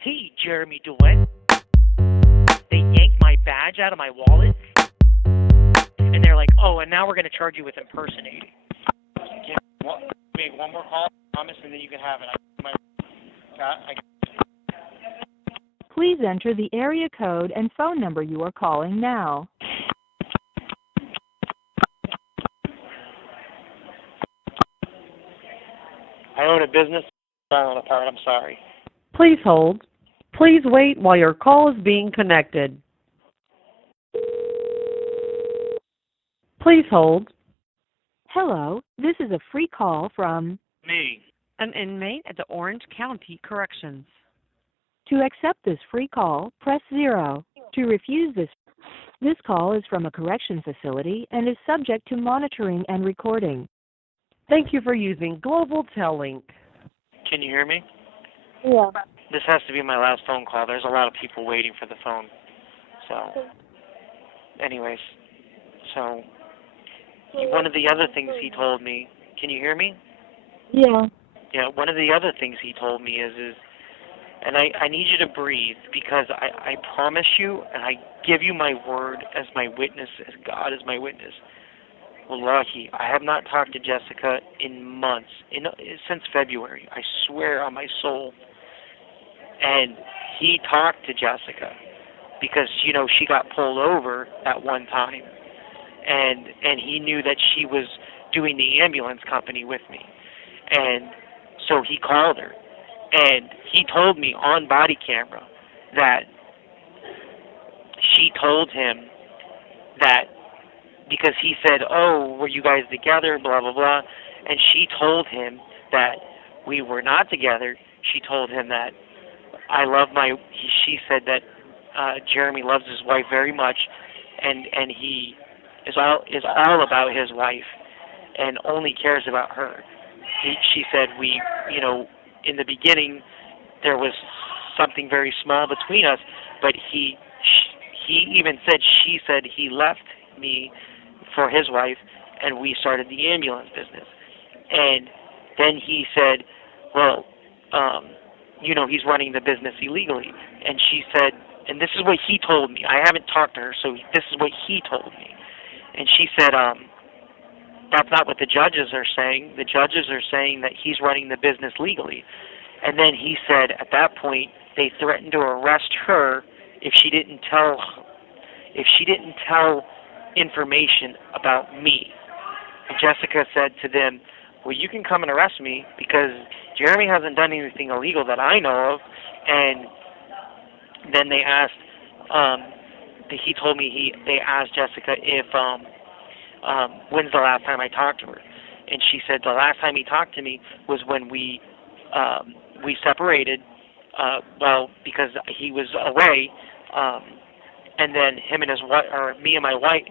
Hey, Jeremy Dewitte. They yanked my badge out of my wallet, and they're like, oh, and now we're going to charge you with impersonating. Can make one more call, promise, and then you can have it. Please enter the area code and phone number you are calling now. I own a business. Falling apart. I'm sorry. Please hold. Please wait while your call is being connected. Please hold. Hello, this is a free call from Me. An inmate at the Orange County Corrections. To accept this free call, press 0. To refuse this call is from a correction facility and is subject to monitoring and recording. Thank you for using Global Tellink. Can you hear me? Yeah. This has to be my last phone call. There's a lot of people waiting for the phone. So, anyways, so one of the other things he told me. Can you hear me? Yeah. Yeah. One of the other things he told me is, and I need you to breathe because I promise you, and I give you my word as my witness, as God is my witness. Wallahi, I have not talked to Jessica in months, since February. I swear on my soul. And he talked to Jessica because, she got pulled over at one time. And he knew that she was doing the ambulance company with me. And so he called her. And he told me on body camera that she told him that because he said, oh, were you guys together, blah, blah, blah. And she told him that we were not together. She told him that she said that Jeremy loves his wife very much, and he is all about his wife and only cares about her. She said in the beginning there was something very small between us, but he even said she said he left me for his wife, and we started the ambulance business. And then he said, well, he's running the business illegally. And she said, and this is what he told me. I haven't talked to her, so this is what he told me. And she said, that's not what the judges are saying. The judges are saying that he's running the business legally. And then he said, at that point, they threatened to arrest her if she didn't tell information about me. And Jessica said to them, well, you can come and arrest me because Jeremy hasn't done anything illegal that I know of. And then they asked, he told me they asked Jessica if, when's the last time I talked to her? And she said the last time he talked to me was when we separated, because he was away, and then him and his wife, or me and my wife,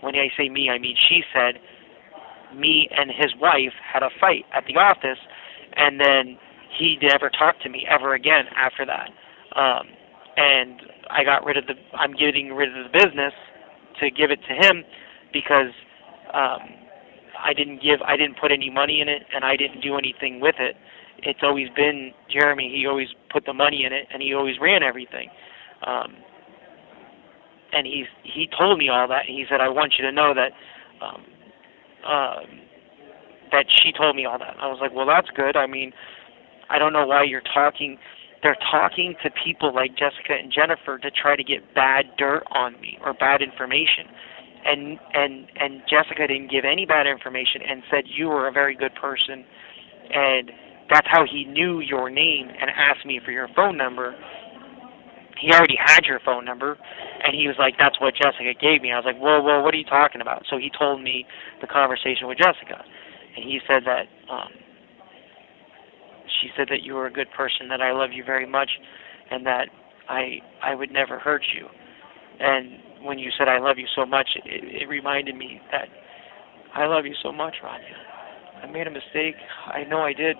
when I say me, I mean she said, me and his wife had a fight at the office, and then he never talked to me ever again after that. And I'm getting rid of the business to give it to him because I didn't put any money in it, and I didn't do anything with it. It's always been Jeremy. He always put the money in it, and he always ran everything. And he told me all that. And he said, I want you to know that that she told me all that. I was like, well, that's good. I mean, I don't know why you're talking. They're talking to people like Jessica and Jennifer to try to get bad dirt on me or bad information. And Jessica didn't give any bad information and said you were a very good person. And that's how he knew your name and asked me for your phone number. He already had your phone number, and he was like, that's what Jessica gave me. I was like, whoa, what are you talking about? So he told me the conversation with Jessica, and he said that, she said that you were a good person, that I love you very much, and that I would never hurt you. And when you said I love you so much, it reminded me that I love you so much, Rania. I made a mistake. I know I did,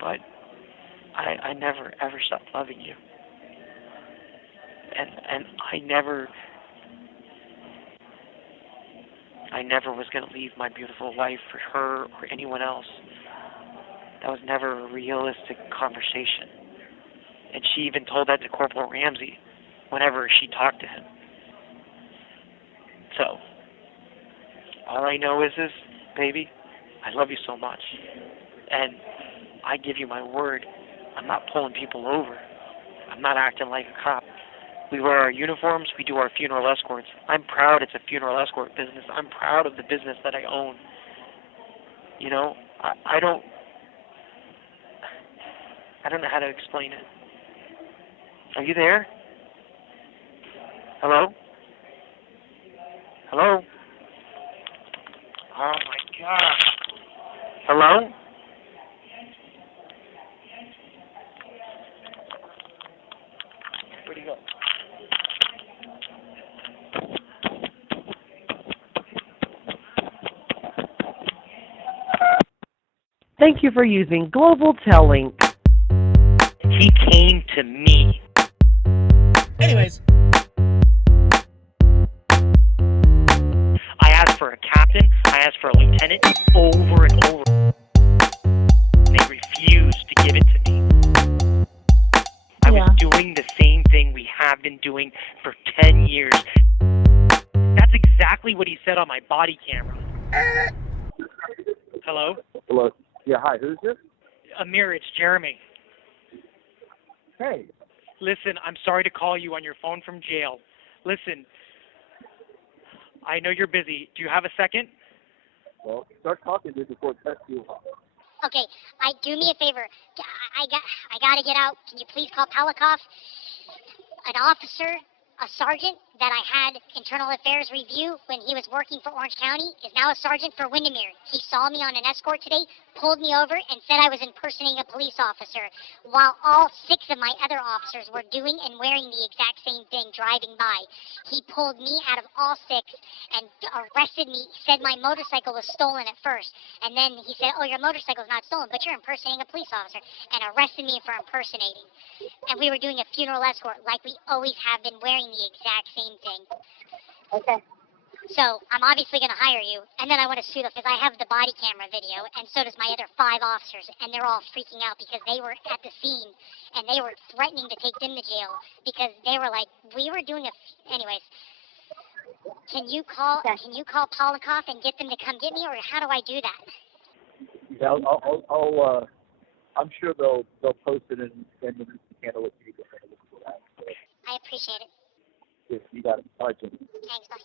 but I never, ever stopped loving you. And I never was going to leave my beautiful wife for her or anyone else. That was never a realistic conversation. And she even told that to Corporal Ramsey whenever she talked to him. So, all I know is this, baby, I love you so much. And I give you my word, I'm not pulling people over. I'm not acting like a cop. We wear our uniforms, we do our funeral escorts. I'm proud it's a funeral escort business. I'm proud of the business that I own. You know, I don't know how to explain it. Are you there? Hello? Hello? Oh my God. Hello? Where'd he go? Thank you for using Global Tellink. He came to me. Anyways, I asked for a captain, I asked for a lieutenant over and over. And they refused to give it to me. I was doing the same thing we have been doing for 10 years. That's exactly what he said on my body camera. Hello? Hello. Yeah, hi. Who's this? Amir, it's Jeremy. Hey. Listen, I'm sorry to call you on your phone from jail. Listen, I know you're busy. Do you have a second? Well, start talking to me before it cuts you off. Okay, do me a favor. I gotta get out. Can you please call Palikoff? An officer, a sergeant that I had internal affairs review when he was working for Orange County is now a sergeant for Windermere. He saw me on an escort today, pulled me over, and said I was impersonating a police officer, while all 6 of my other officers were doing and wearing the exact same thing driving by. He pulled me out of all 6 and arrested me, said my motorcycle was stolen at first, and then he said, oh, your motorcycle's not stolen, but you're impersonating a police officer, and arrested me for impersonating. And we were doing a funeral escort like we always have been, wearing the exact same thing. Okay. So I'm obviously going to hire you, and then I want to sue them because I have the body camera video, and so does my other 5 officers, and they're all freaking out because they were at the scene, and they were threatening to take them to jail because they were like, we were doing anyways. Can you call Polikoff and get them to come get me, or how do I do that? Yeah, I'm sure they'll post it and handle it. I appreciate it. Yes, you got it. All right, Jimmy. Thanks, bye.